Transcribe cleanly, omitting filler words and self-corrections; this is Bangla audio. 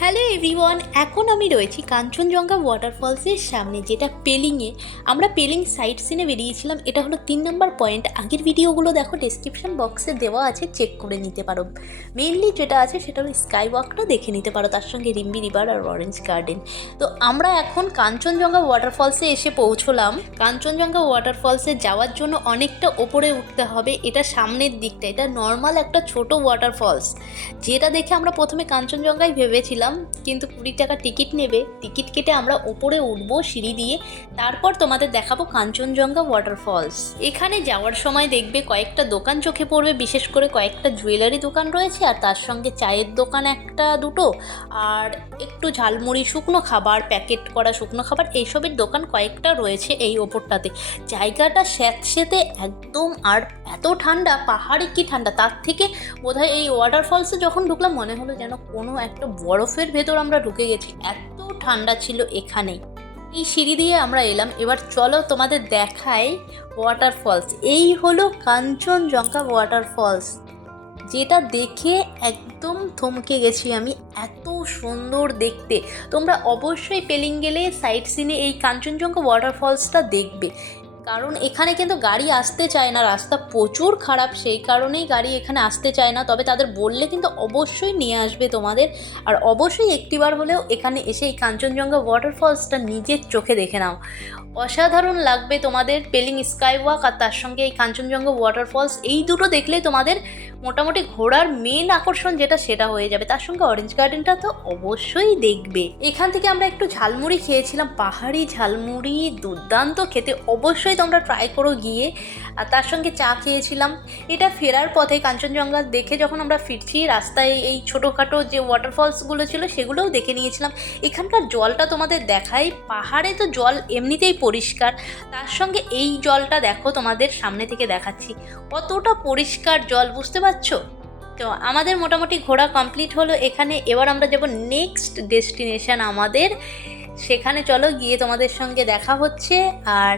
হ্যালো এভরিওয়ান, এখন আমি রয়েছি কাঞ্চনজঙ্ঘা ওয়াটারফলসের সামনে, যেটা পেলিংয়ে। আমরা পেলিং সাইট সিনে বেরিয়েছিলাম। এটা হলো 3 নম্বর পয়েন্ট। আগের ভিডিওগুলো দেখো, ডেসক্রিপশন বক্সে দেওয়া আছে, চেক করে নিতে পারো। মেইনলি যেটা আছে সেটা হলো স্কাই ওয়াকটা দেখে নিতে পারো, তার সঙ্গে রিম্বি রিভার আর অরেঞ্জ গার্ডেন। তো আমরা এখন কাঞ্চনজঙ্ঘা ওয়াটারফলসে এসে পৌঁছলাম। কাঞ্চনজঙ্ঘা ওয়াটারফলসে যাওয়ার জন্য অনেকটা ওপরে উঠতে হবে। এটা সামনের দিকটা, এটা নর্মাল একটা ছোট ওয়াটারফলস, যেটা দেখে আমরা প্রথমে কাঞ্চনজঙ্ঘায় ভেবেছিলাম, কিন্তু 20 টাকা টিকিট নেবে। টিকিট কেটে আমরা ওপরে উঠবো সিঁড়ি দিয়ে, তারপর তোমাদের দেখাবো কাঞ্চনজঙ্ঘা ওয়াটারফলস। এখানে যাওয়ার সময় দেখবে কয়েকটা দোকান চোখে পড়বে, বিশেষ করে কয়েকটা জুয়েলারি দোকান রয়েছে, আর তার সঙ্গে চায়ের দোকান একটা দুটো, আর একটু ঝালমুড়ি, শুকনো খাবার, প্যাকেট করা শুকনো খাবার, এইসবের দোকান কয়েকটা রয়েছে এই ওপরটাতে। জায়গাটা স্যাঁতসেঁতে একদম, আর এত ঠান্ডা, পাহাড়ে কি ঠান্ডা, তার থেকে বোধহয় এই ওয়াটারফলসে যখন ঢুকলাম মনে হলো যেন কোনো একটা বরফের ভেতর আমরা ঢুকে গেছি, এত ঠান্ডা ছিল এখানে। এই সিঁড়ি দিয়ে আমরা এলাম। এবার চলো তোমাদের দেখাই ওয়াটারফলস। এই হলো কাঞ্চনজঙ্ঘা ওয়াটারফলস, যেটা দেখে একদম থমকে গেছি আমি, এত সুন্দর দেখতে। তোমরা অবশ্যই পেলিং গেলে সাইট সিনে এই কাঞ্চনজঙ্ঘা ওয়াটারফলসটা দেখবে, কারণ এখানে কিন্তু গাড়ি আসতে চায় না, রাস্তা প্রচুর খারাপ, সেই কারণেই গাড়ি এখানে আসতে চায় না। তবে তাদের বললে কিন্তু অবশ্যই নিয়ে আসবে তোমাদের। আর অবশ্যই একটিবার হলেও এখানে এসে এই কাঞ্চনজঙ্ঘা ওয়াটারফলসটা নিজের চোখে দেখে নাও, অসাধারণ লাগবে তোমাদের। পেলিং স্কাই ওয়াক আর তার সঙ্গে এই কাঞ্চনজঙ্ঘা ওয়াটারফলস, এই দুটো দেখলেই তোমাদের মোটামুটি ঘোরার মেন আকর্ষণ যেটা, সেটা হয়ে যাবে। তার সঙ্গে অরেঞ্জ গার্ডেনটা তো অবশ্যই দেখবে। এখান থেকে আমরা একটু ঝালমুড়ি খেয়েছিলাম, পাহাড়ি ঝালমুড়ি, দুর্দান্ত খেতে, অবশ্যই তোমরা ট্রাই করো গিয়ে। আর তার সঙ্গে চা খেয়েছিলাম। এটা ফেরার পথে কাঞ্চনজঙ্ঘা দেখে যখন আমরা ফিরছি, রাস্তায় এই ছোটোখাটো যে ওয়াটারফলসগুলো ছিল সেগুলোও দেখে নিয়েছিলাম। এখানকার জলটা তোমাদের দেখাই, পাহাড়ে তো জল এমনিতেই পরিষ্কার, তার সঙ্গে এই জলটা দেখো, তোমাদের সামনে থেকে দেখাচ্ছি কতটা পরিষ্কার জল, বুঝতে পারছো? তো আমাদের মোটামুটি ঘোরা কমপ্লিট হলো এখানে। এবার আমরা যাব নেক্সট ডেস্টিনেশন আমাদের, সেখানে চলো গিয়ে তোমাদের সঙ্গে দেখা হচ্ছে। আর